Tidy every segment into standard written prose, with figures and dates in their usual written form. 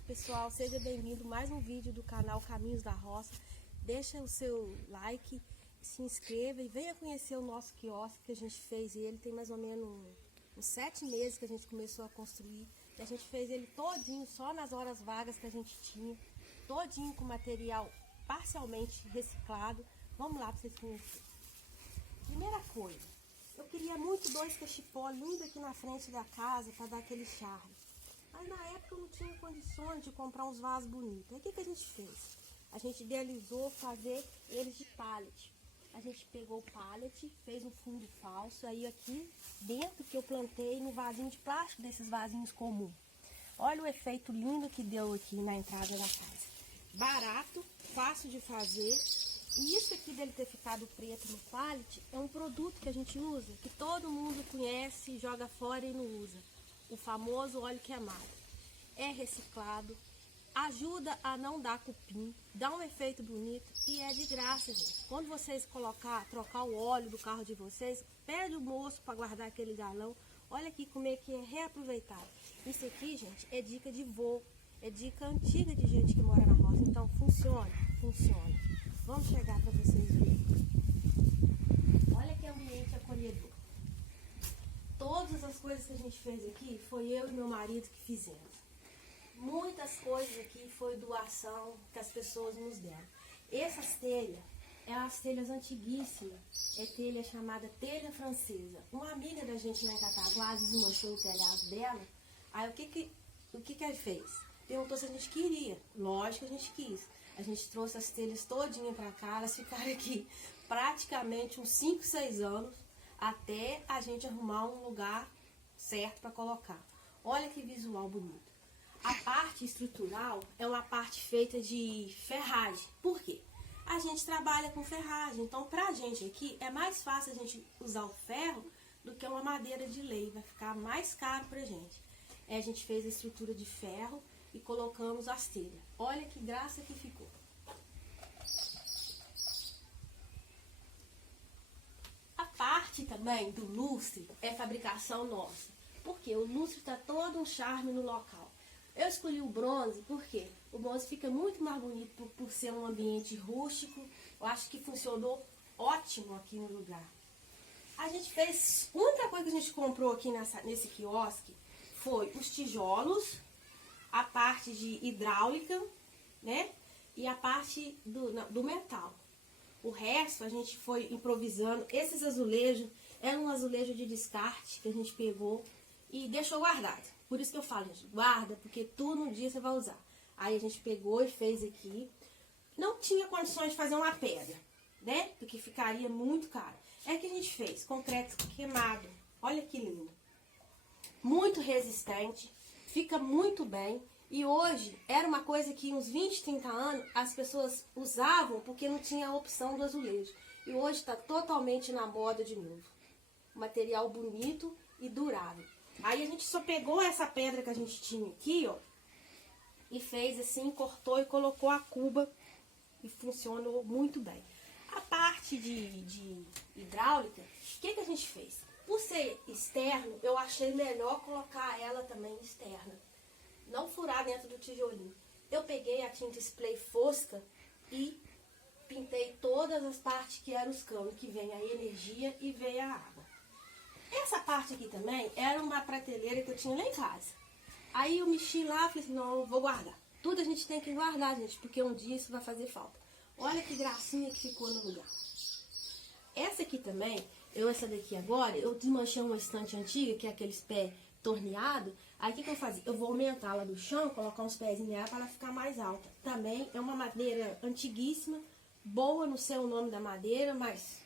tarde, pessoal, seja bem-vindo a mais um vídeo do canal Caminhos da Roça. Deixa o seu like, se inscreva e venha conhecer o nosso quiosque que a gente fez. Ele tem mais ou menos uns 7 meses que a gente começou a construir. E a gente fez ele todinho, só nas horas vagas que a gente tinha, todinho com material parcialmente reciclado. Vamos lá para vocês conhecerem. Primeira coisa, eu queria muito 2 cachepó lindos aqui na frente da casa para dar aquele charme. Mas na época eu não tinha condições de comprar uns vasos bonitos. Aí o que a gente fez? A gente idealizou fazer eles de pallet. A gente pegou o pallet, fez um fundo falso, aí aqui dentro que eu plantei no vasinho de plástico desses vasinhos comuns. Olha o efeito lindo que deu aqui na entrada da casa. Barato, fácil de fazer. E isso aqui dele ter ficado preto no pallet é um produto que a gente usa, que todo mundo conhece, joga fora e não usa. O famoso óleo queimado. É reciclado, ajuda a não dar cupim, dá um efeito bonito e é de graça, gente. Quando vocês trocar o óleo do carro de vocês, pede o moço para guardar aquele galão. Olha aqui como é que é reaproveitado. Isso aqui, gente, é dica de vô, é dica antiga de gente que mora na roça. Então funciona, funciona. Vamos chegar para vocês verem. Olha que ambiente acolhedor. Todas as coisas que a gente fez aqui, foi eu e meu marido que fizemos. Muitas coisas aqui foi doação que as pessoas nos deram. Essas telhas, é as telhas antiguíssimas, é telha chamada telha francesa. Uma amiga da gente lá em Cataguases desmanchou o telhado dela. Aí o que ela fez? Perguntou se a gente queria. Lógico que a gente quis. A gente trouxe as telhas todinha para cá, elas ficaram aqui praticamente uns 5, 6 anos, até a gente arrumar um lugar certo para colocar. Olha que visual bonito. A parte estrutural é uma parte feita de ferragem. Por quê? A gente trabalha com ferragem, então pra gente aqui é mais fácil a gente usar o ferro do que uma madeira de lei, vai ficar mais caro pra gente. A gente fez a estrutura de ferro e colocamos as telhas. Olha que graça que ficou. A parte também do lustre é fabricação nossa, porque o lustre está todo um charme no local. Eu escolhi o bronze porque o bronze fica muito mais bonito por ser um ambiente rústico. Eu acho que funcionou ótimo aqui no lugar. A gente fez, outra coisa que a gente comprou aqui nesse quiosque foi os tijolos, a parte de hidráulica, né? E a parte do metal. O resto a gente foi improvisando. Esses azulejos eram um azulejo de descarte que a gente pegou e deixou guardado. Por isso que eu falo, gente, guarda, porque tudo no dia você vai usar. Aí a gente pegou e fez aqui. Não tinha condições de fazer uma pedra, né? Porque ficaria muito caro. É que a gente fez concreto queimado. Olha que lindo. Muito resistente, fica muito bem. E hoje, era uma coisa que uns 20, 30 anos, as pessoas usavam porque não tinha a opção do azulejo. E hoje está totalmente na moda de novo. Material bonito e durável. Aí a gente só pegou essa pedra que a gente tinha aqui, ó, e fez assim, cortou e colocou a cuba e funcionou muito bem. A parte de hidráulica, o que a gente fez? Por ser externo, eu achei melhor colocar ela também externa. Não furar dentro do tijolinho. Eu peguei a tinta spray fosca e pintei todas as partes que eram os canos, que vem a energia e veio a água. Essa parte aqui também era uma prateleira que eu tinha lá em casa. Aí eu mexi lá e falei assim, não, eu vou guardar. Tudo a gente tem que guardar, gente, porque um dia isso vai fazer falta. Olha que gracinha que ficou no lugar. Essa aqui também, essa daqui agora, eu desmanchei uma estante antiga, que é aqueles pés torneados. Aí o que eu fazia? Eu vou aumentar ela do chão, colocar uns pezinhos nela para ela ficar mais alta. Também é uma madeira antiguíssima, boa, não sei o nome da madeira, mas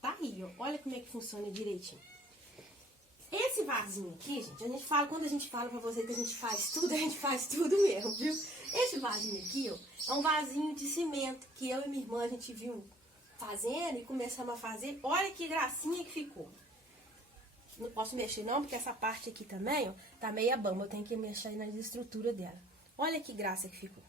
tá aí, ó. Olha como é que funciona direitinho. Esse vasinho aqui, gente, quando a gente fala pra você que a gente faz tudo mesmo, viu? Esse vasinho aqui, ó, é um vasinho de cimento que eu e minha irmã, a gente viu fazendo e começamos a fazer. Olha que gracinha que ficou. Não posso mexer não, porque essa parte aqui também, ó, tá meia bamba. Eu tenho que mexer aí na estrutura dela. Olha que graça que ficou.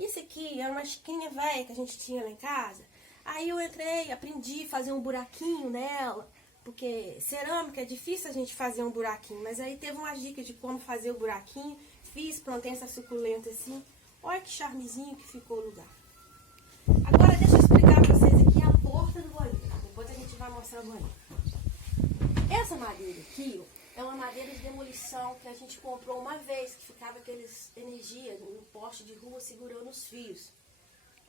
Isso aqui era uma chiquinha velha que a gente tinha lá em casa. Aí eu entrei, aprendi a fazer um buraquinho nela. Porque cerâmica é difícil a gente fazer um buraquinho. Mas aí teve uma dica de como fazer o buraquinho. fiz, plantei essa suculenta assim. Olha que charmezinho que ficou o lugar. Agora deixa eu explicar pra vocês aqui a porta do banheiro. Depois a gente vai mostrar o banheiro. Essa madeira aqui, ó, é uma madeira de demolição que a gente comprou uma vez, que ficava aqueles energia no poste de rua segurando os fios.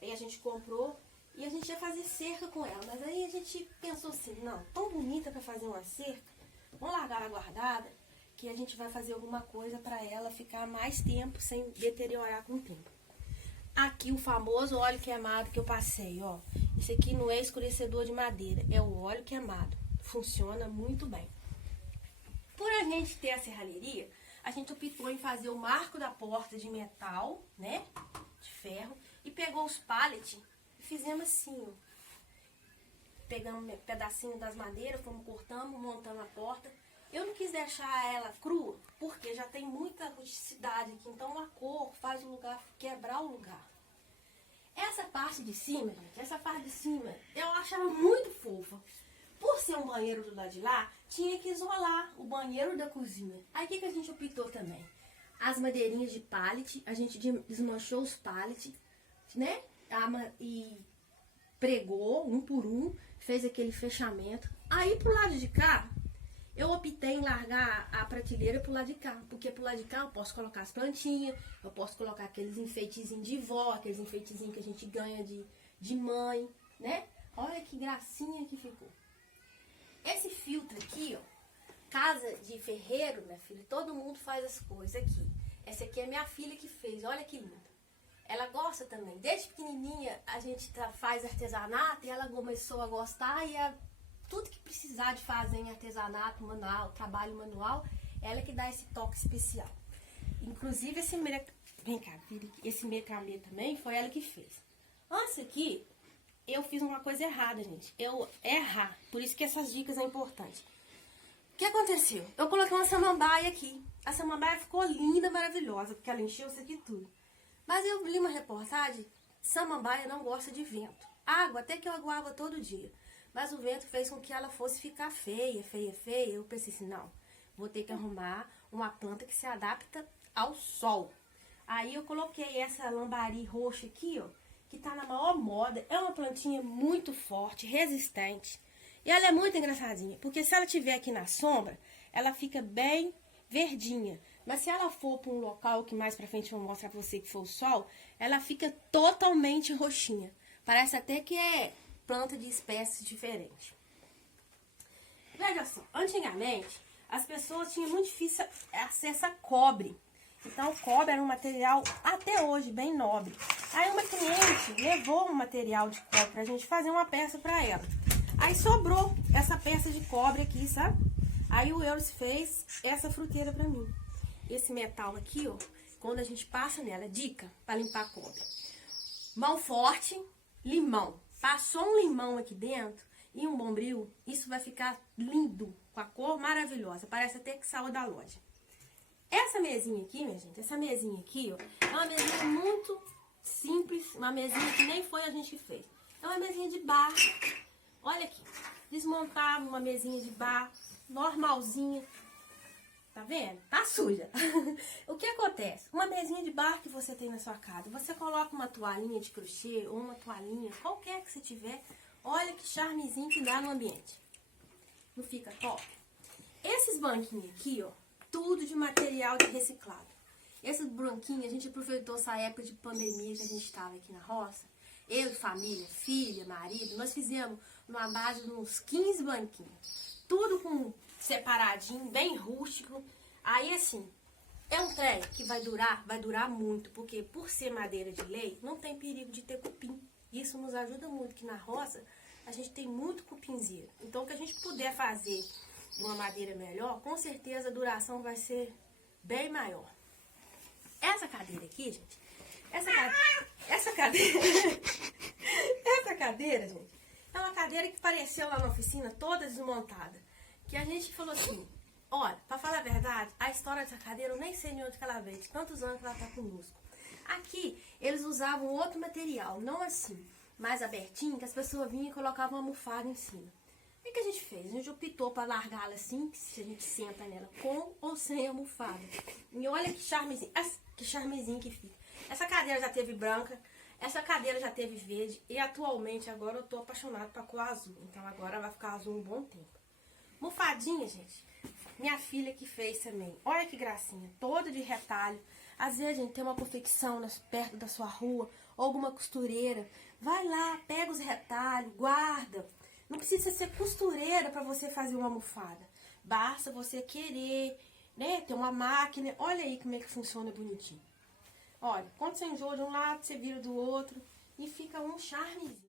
Aí a gente comprou e a gente ia fazer cerca com ela. Mas aí a gente pensou assim, não, tão bonita pra fazer uma cerca, vamos largar ela guardada, que a gente vai fazer alguma coisa pra ela ficar mais tempo sem deteriorar com o tempo. Aqui o famoso óleo queimado que eu passei, ó. Esse aqui não é escurecedor de madeira, é o óleo queimado. Funciona muito bem. Por a gente ter a serralheria, a gente optou em fazer o marco da porta de metal, né? De ferro. E pegou os pallets e fizemos assim, ó. Pegamos um pedacinho das madeiras, fomos cortando, montando a porta. Eu não quis deixar ela crua, porque já tem muita rusticidade aqui. Então a cor faz o lugar, quebrar o lugar. Essa parte de cima, gente, essa parte de cima, eu achava muito fofa. Por ser um banheiro do lado de lá, tinha que isolar o banheiro da cozinha. Aí o que a gente optou também? As madeirinhas de pallet, a gente desmanchou os pallets, né? E pregou um por um, fez aquele fechamento. Aí pro lado de cá, eu optei em largar a prateleira pro lado de cá, porque pro lado de cá eu posso colocar as plantinhas, eu posso colocar aqueles enfeitezinhos de vó, aqueles enfeitezinhos que a gente ganha de mãe, né? Olha que gracinha que ficou. Esse filtro aqui, ó, casa de ferreiro, minha filha, todo mundo faz as coisas aqui. Essa aqui é minha filha que fez, olha que linda. Ela gosta também. Desde pequenininha a gente faz artesanato e ela começou a gostar e tudo que precisar de fazer em artesanato, manual, trabalho manual, ela que dá esse toque especial. Inclusive esse mercamê também foi ela que fez. Antes aqui, eu fiz uma coisa errada, gente. Por isso que essas dicas são importantes. O que aconteceu? Eu coloquei uma samambaia aqui. A samambaia ficou linda, maravilhosa, porque ela encheu isso aqui tudo. Mas eu li uma reportagem, samambaia não gosta de vento. Água, até que eu aguava todo dia. Mas o vento fez com que ela fosse ficar feia. Eu pensei assim, não, vou ter que arrumar uma planta que se adapta ao sol. Aí eu coloquei essa lambari roxa aqui, ó, que tá na maior moda. É uma plantinha muito forte, resistente. E ela é muito engraçadinha, porque se ela estiver aqui na sombra, ela fica bem verdinha. Mas se ela for para um local que mais pra frente eu vou mostrar pra você que for o sol, ela fica totalmente roxinha. Parece até que é planta de espécies diferentes. Veja só, antigamente as pessoas tinham muito difícil acesso a cobre. Então o cobre era um material até hoje bem nobre. Aí uma cliente levou um material de cobre pra gente fazer uma peça pra ela. Aí sobrou essa peça de cobre aqui, sabe? Aí o Euros fez essa fruteira pra mim. Esse metal aqui, ó, quando a gente passa nela, dica para limpar cobre. Mão forte, limão. Passou um limão aqui dentro e um bombril, isso vai ficar lindo, com a cor maravilhosa. Parece até que saiu da loja. Essa mesinha aqui, minha gente, essa mesinha aqui, ó, é uma mesinha muito simples, uma mesinha que nem foi a gente que fez. É uma mesinha de bar. Olha aqui, desmontava uma mesinha de bar, normalzinha. Tá vendo? Tá suja. O que acontece? Uma mesinha de bar que você tem na sua casa, você coloca uma toalhinha de crochê ou uma toalhinha, qualquer que você tiver, olha que charmezinho que dá no ambiente. Não fica top? Esses banquinhos aqui, ó, tudo de material de reciclado. Esses banquinhos, a gente aproveitou essa época de pandemia que a gente estava aqui na roça. Eu, família, filha, marido, nós fizemos uma base de uns 15 banquinhos. Tudo com separadinho, bem rústico. Aí assim, é um trem que vai durar muito, porque por ser madeira de lei, não tem perigo de ter cupim. Isso nos ajuda muito, que na roça a gente tem muito cupinzeiro. Então o que a gente puder fazer de uma madeira melhor, com certeza a duração vai ser bem maior. Essa cadeira aqui, gente, essa cadeira, gente, é uma cadeira que apareceu lá na oficina toda desmontada. Que a gente falou assim, olha, pra falar a verdade, a história dessa cadeira eu nem sei de onde que ela veio, de tantos anos que ela tá conosco. Aqui, eles usavam outro material, não assim, mais abertinho, que as pessoas vinham e colocavam uma almofada em cima. O que a gente fez? A gente optou para largá-la assim, se a gente senta nela com ou sem almofada. E olha que charmezinho que fica. Essa cadeira já teve branca, essa cadeira já teve verde e atualmente agora eu tô apaixonada pra cor azul. Então agora vai ficar azul um bom tempo. Almofadinha, gente, minha filha que fez também. Olha que gracinha, toda de retalho. Às vezes a gente tem uma confecção perto da sua rua, ou alguma costureira. Vai lá, pega os retalhos, guarda. Não precisa ser costureira para você fazer uma almofada. Basta você querer, né, ter uma máquina. Olha aí como é que funciona bonitinho. Olha, quando você enjoa de um lado, você vira do outro e fica um charmezinho.